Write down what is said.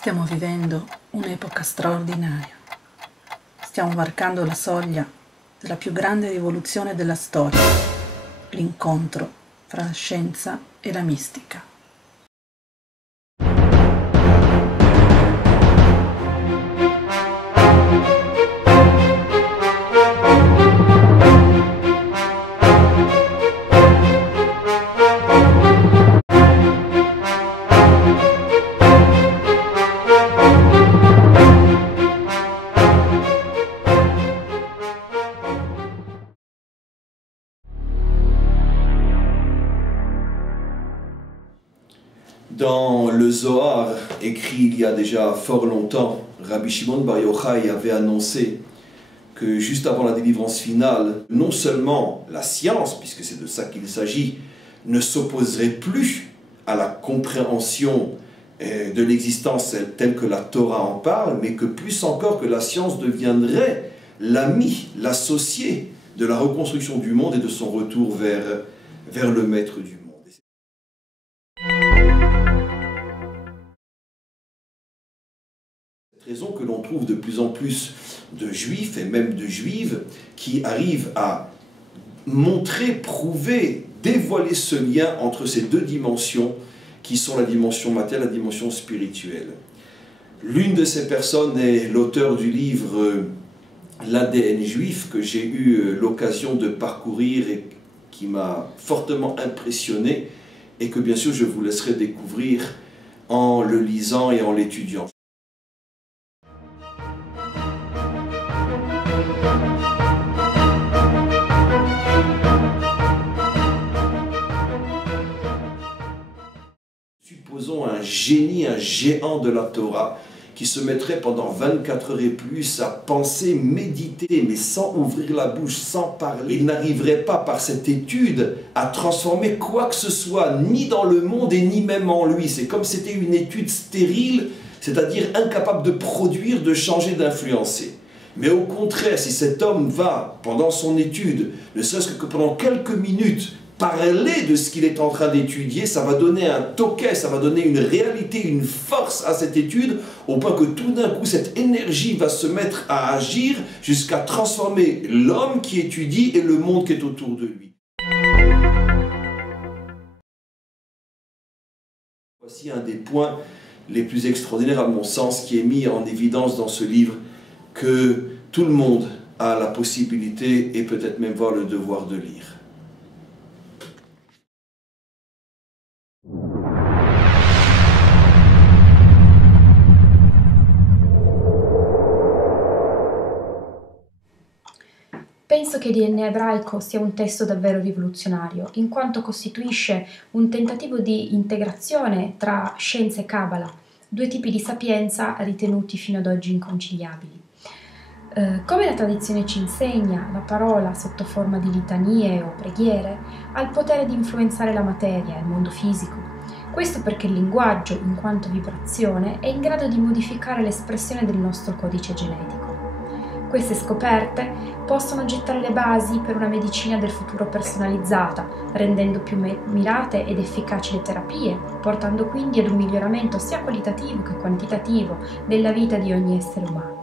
Stiamo vivendo un'epoca straordinaria. Stiamo varcando la soglia della più grande rivoluzione della storia, l'incontro fra la scienza e la mistica. Dans le Zohar, écrit il y a déjà fort longtemps, Rabbi Shimon Bar Yochai avait annoncé que juste avant la délivrance finale, non seulement la science, puisque c'est de ça qu'il s'agit, ne s'opposerait plus à la compréhension de l'existence telle que la Torah en parle, mais que plus encore que la science deviendrait l'ami, l'associé de la reconstruction du monde et de son retour vers le maître du monde. Raison que l'on trouve de plus en plus de juifs et même de juives qui arrivent à montrer, prouver, dévoiler ce lien entre ces deux dimensions qui sont la dimension matérielle et la dimension spirituelle. L'une de ces personnes est l'auteur du livre L'ADN juif que j'ai eu l'occasion de parcourir et qui m'a fortement impressionné et que bien sûr je vous laisserai découvrir en le lisant et en l'étudiant. Supposons un génie, un géant de la Torah, qui se mettrait pendant 24 heures et plus à penser, méditer, mais sans ouvrir la bouche, sans parler. Il n'arriverait pas par cette étude à transformer quoi que ce soit, ni dans le monde et ni même en lui. C'est comme si c'était une étude stérile, c'est-à-dire incapable de produire, de changer, d'influencer. Mais au contraire, si cet homme va, pendant son étude, ne serait-ce que pendant quelques minutes, parler de ce qu'il est en train d'étudier, ça va donner un toquet, ça va donner une réalité, une force à cette étude, au point que tout d'un coup, cette énergie va se mettre à agir jusqu'à transformer l'homme qui étudie et le monde qui est autour de lui. Voici un des points les plus extraordinaires à mon sens qui est mis en évidence dans ce livre, que tout le monde a la possibilité et peut-être même voire le devoir de lire. Penso che DNA ebraico sia un testo davvero rivoluzionario, in quanto costituisce un tentativo di integrazione tra scienza e Kabbalah, due tipi di sapienza ritenuti fino ad oggi inconciliabili. Come la tradizione ci insegna, la parola, sotto forma di litanie o preghiere, ha il potere di influenzare la materia, il mondo fisico. Questo perché il linguaggio, in quanto vibrazione, è in grado di modificare l'espressione del nostro codice genetico. Queste scoperte possono gettare le basi per una medicina del futuro personalizzata, rendendo più mirate ed efficaci le terapie, portando quindi ad un miglioramento sia qualitativo che quantitativo della vita di ogni essere umano.